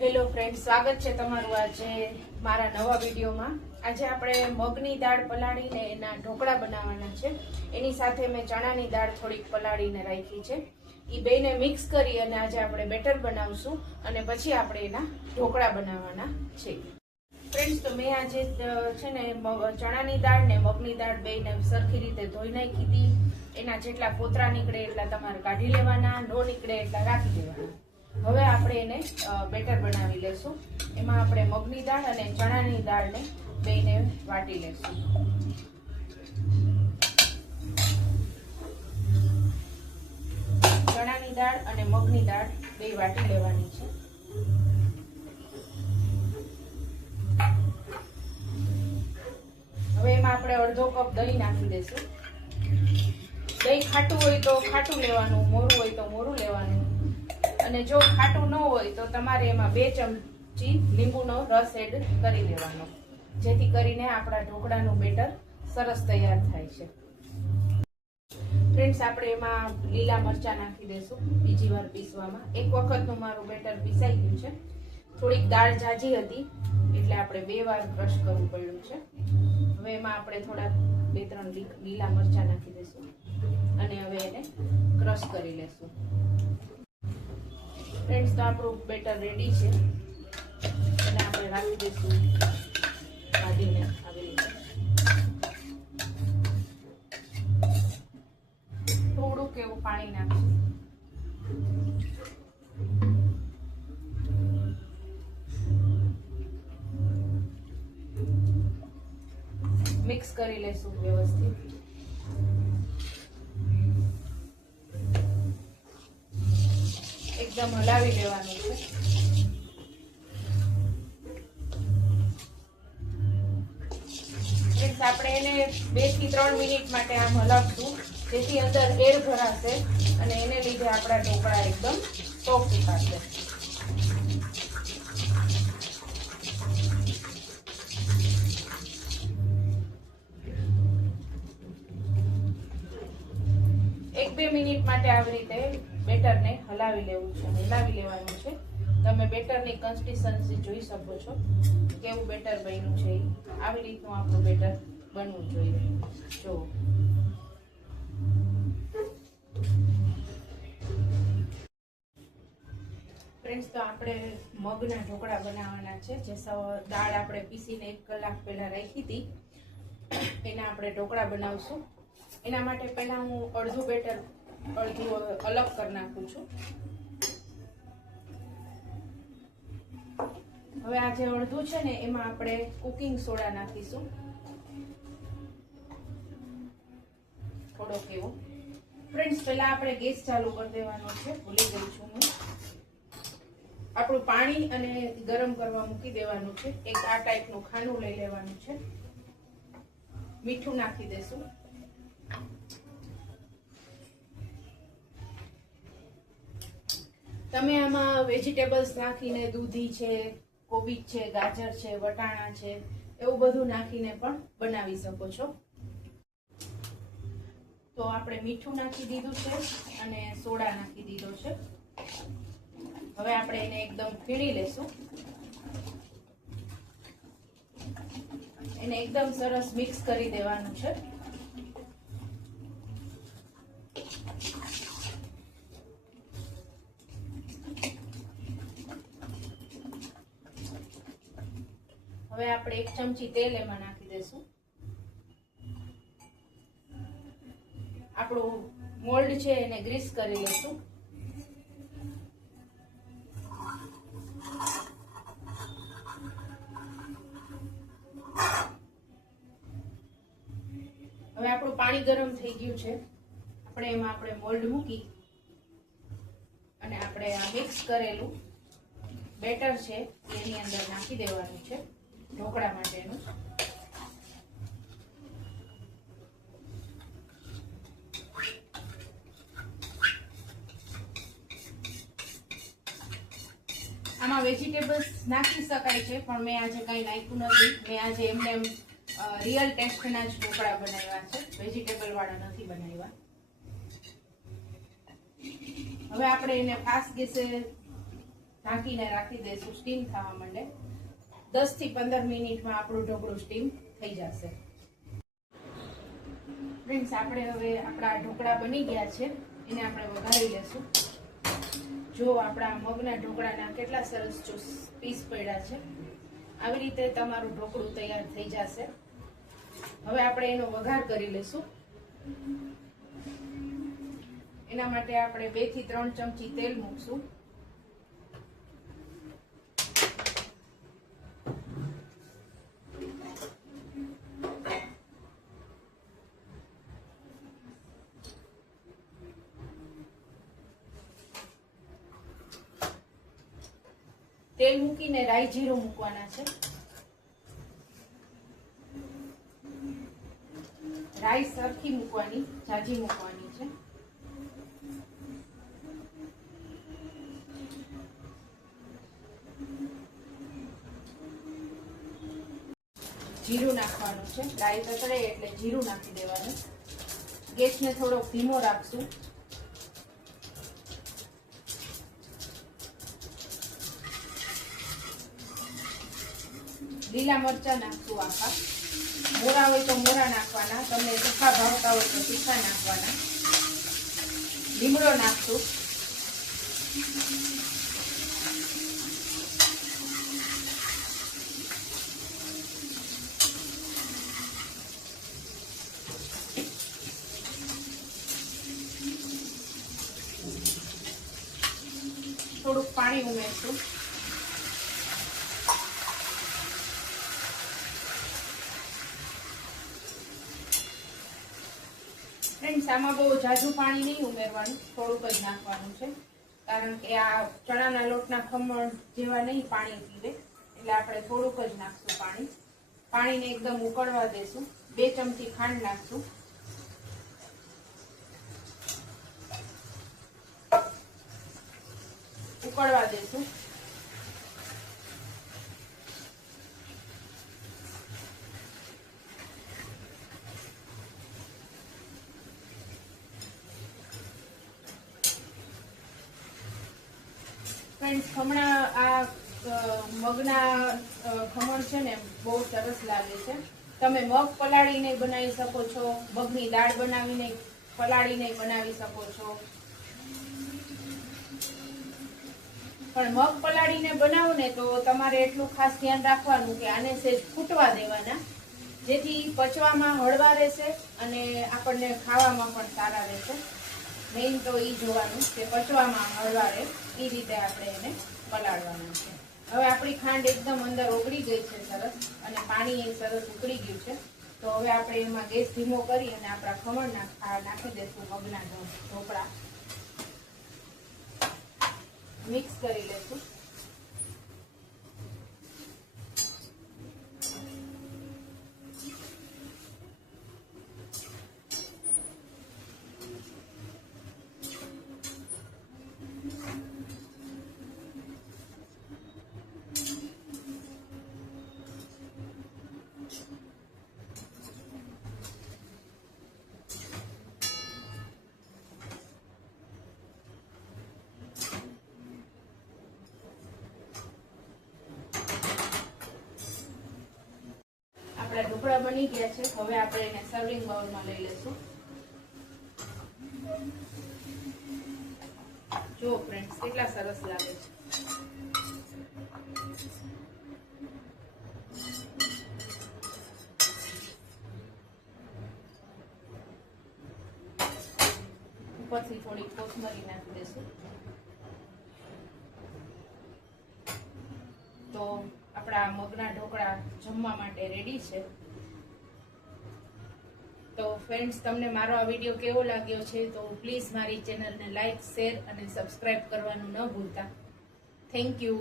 Hello friend, સ્વાગત છે તમારું આજે મારા નવા વિડીયોમાં। આજે આપણે મગની દાળ પલાળીને એના ઢોકળા બનાવવાના છે। એની સાથે મેં ચણાની દાળ થોડીક પલાળીને રાખી છે। એ બેને મિક્સ કરી અને આજે આપણે બેટર બનાવશું અને પછી આપણે એના ઢોકળા બનાવવાના છે। ફ્રેન્ડ્સ, તો મેં આજે છે ને ચણાની દાળ ને મગની દાળ બેને સરખી રીતે ધોઈ નાખી હતી। એના જેટલા પોતરા નીકળે એટલા તમારે કાઢી લેવાના, નો નીકળે એટલા રાખી દેવાના। હવે આપણે એને બેટર બનાવી લેશું। એમાં આપણે મગની દાળ અને ચણાની દાળને બેને વાટી લેશું। ચણાની દાળ અને મગની દાળ બે વાટી લેવાની છે। હવે એમાં આપણે અડધો કપ દહીં નાખી દઈશું। દહીં ખાટું હોય તો ખાટું લેવાનું, મોરું હોય તો મોરું લેવાનું, અને જો ખાટું ન હોય તો તમારે એમાં 2 ચમચી લીંબુનો રસ એડ કરી દેવાનો, જેથી કરીને આપણા ઢોકળાનું બેટર સરસ તૈયાર થાય છે। ફ્રેન્ડ્સ, આપણે એમાં લીલા મરચાં નાખી દઈશું બીજી વાર પીસવામાં। એક વખતનું મારું બેટર પીસાઈ ગયું છે। થોડીક દાળ જાજી હતી એટલે આપણે 2 વાર ક્રશ કરવું પડ્યું છે। હવે એમાં આપણે થોડા 2-3 લીલા મરચાં નાખી દઈશું અને હવે એને ક્રશ કરી લેશું। ફ્રેન્ડ્સ, તો આપણું બેટર રેડી છે અને આપણે રાખી દઈશું કાઢીને આવી રીતે। થોડુંક એવું પાણી નાખીશું। મિક્સ કરી લેશું વ્યવસ્થિત। એકદમ હલાવી લેવાનું છે। આપણે એને 2 થી 3 મિનિટ માટે આમ હલાવશું, જેથી અંદર એર ભરાશે અને એને લીધે આપણા ઢોકળા એકદમ સોફ્ટ થશે। એક 2 મિનિટ માટે આવી રીતે બેટરને હલાવી લેવું છે, હલાવી લેવાનું છે। તમે બેટરની કન્સિસ્ટન્સી જોઈ શકો છો, કેવું બેટર બન્યું છે। આવી રીતનું આપણું બેટર બનવું જોઈએ। જો ફ્રેન્ડ્સ, તો આપણે મગના ઢોકળા બનાવવાના છે। જે દાળ આપણે પીસીને 1 કલાક પહેલા રાખી હતી એના આપણે ઢોકળા બનાવશું। એના માટે પહેલા હું અડધું બેટર અડધું અલગ કરી નાખું છું। હવે આ જે અડધું છે ને એમાં આપણે કુકિંગ સોડા નાખીશું, થોડોક એવો। ફ્રેન્ડ્સ, પહેલા આપણે ગેસ ચાલુ કરી દેવાનો છે, ભૂલી ગઈ છું હું। આપણું પાણી અને ગરમ કરવા મૂકી દેવાનું છે। એક આ ટાઈપનું ખાનું લઈ લેવાનું છે। મીઠું નાખી દેશું। તમે આમાં વેજીટેબલ્સ નાખીને દૂધી છે, કોબીજ છે, ગાજર છે, વટાણા છે, એવું બધું નાખીને પણ બનાવી શકો છો। તો આપણે મીઠું નાખી દીધું છે અને સોડા નાખી દીધો છે। હવે આપણે એને એકદમ ફીણી લેશું। એને એકદમ સરસ મિક્સ કરી દેવાનું છે। હવે આપણે 1 ચમચી તેલ એમાં નાખી દઈશું। આપણું મોલ્ડ છે એને ગ્રીસ કરી લઈશું। હવે આપણું પાણી ગરમ થઈ ગયું છે। આપણે એમાં આપણે મોલ્ડ મૂકી અને આપણે આ મિક્સ કરેલું બેટર છે એની અંદર નાખી દેવાનું છે ઢોકળા માટેનું। આમાં વેજીટેબલ્સ નાખી શકાય છે, પણ મેં આજે કંઈ નાખ્યું નથી। મેં આજે એમને રિયલ ટેસ્ટના જ ઢોકળા બનાવ્યા છે, વેજીટેબલ વાળા નથી બનાવ્યા। હવે આપણે એને ફાસ્ટ ગેસે ઢાંકીને રાખી દઈશું સ્ટીમ થવા માંડે. 10 થી 15 મિનિટમાં આપણું ઢોકળું સ્ટીમ થઈ જશે. ફ્રેન્ડ્સ, આપણે હવે આપણા ઢોકળા બની ગયા છે, એને આપણે વઘારી લેશું. જો આપણા મગના ઢોકળાના કેટલા સરસ પીસ પડ્યા છે. આવી રીતે તમારું ઢોકળું તૈયાર થઈ જશે. હવે આપણે એનો વઘાર કરી લેશું. એના માટે આપણે 2 થી 3 ચમચી તેલ મૂકશું. તેલ મૂકીને રાઈ જીરું મૂકવાના છે. રાઈ સરખી મૂકવાની, જાજી મૂકવાની છે. જીરું નાખવાનું છે. રાઈ તતડે એટલે જીરું નાખી દેવાનું. ગેસને થોડોક ધીમો રાખશું. લીલા મરચા નાખશું આખા. મોરા હોય તો મોરા નાખવાના, તમને તીખા ભાવતા હોય તો તીખા નાખવાના. લીમડો નાખશું. થોડુંક પાણી ઉમેરશું. ફ્રેન્ડ્સ, આમાં બહુ ઝાઝું પાણી નહીં ઉમેરવાનું, થોડુંક જ નાખવાનું છે. કારણ કે આ ચણાના લોટના ખમણ જેવા નહીં પાણી પીવે, એટલે આપણે થોડુંક જ નાખશું પાણી. પાણીને એકદમ ઉકળવા દેશું. 2 ચમચી ખાંડ નાખશું. ઉકળવા દેશું. ફ્રેન્ડ્સ, હમણાં આ મગના ખમણ છે ને બહુ સરસ લાગે છે. તમે મગ પલાળીને બનાવી શકો છો, મગની દાળ બનાવીને પલાળીને બનાવી શકો છો. પણ મગ પલાળીને બનાવો ને તો તમારે એટલું ખાસ ધ્યાન રાખવાનું કે આને સહેજ ફૂટવા દેવાના, જેથી પચવામાં હળવા રહેશે અને આપણને ખાવામાં પણ સારા રહેશે. મેઇન તો એ જોવાનું કે પચવામાં હળવા રહે, એ રીતે આપણે એને પલાળવાનું છે. હવે આપણી ખાંડ એકદમ અંદર ઓગળી ગઈ છે સરસ, અને પાણી એ સરસ ઉકળી ગયું છે. તો હવે આપણે એમાં ગેસ ધીમો કરી અને આપણા ખમણ નાખી દઈશું. મગના ઢોકળા મિક્સ કરી લેશું. આપણા ઢોકળા બની ગયા છે. હવે આપણે એને સર્વિંગ બાઉલમાં લઈ લેશું. જો ફ્રેન્ડ્સ, કેટલા સરસ લાગે છે. ઉપરથી થોડી કોથમરી નાખી દેશું. તો આપણા મગના ઢોકળા જમવા માટે રેડી છે. તો ફ્રેન્ડ્સ, તમને મારો આ વિડીયો કેવો લાગ્યો છે તો પ્લીઝ મારી ચેનલને લાઈક, શેર અને સબસ્ક્રાઇબ કરવાનું ન ભૂલતા. Thank you.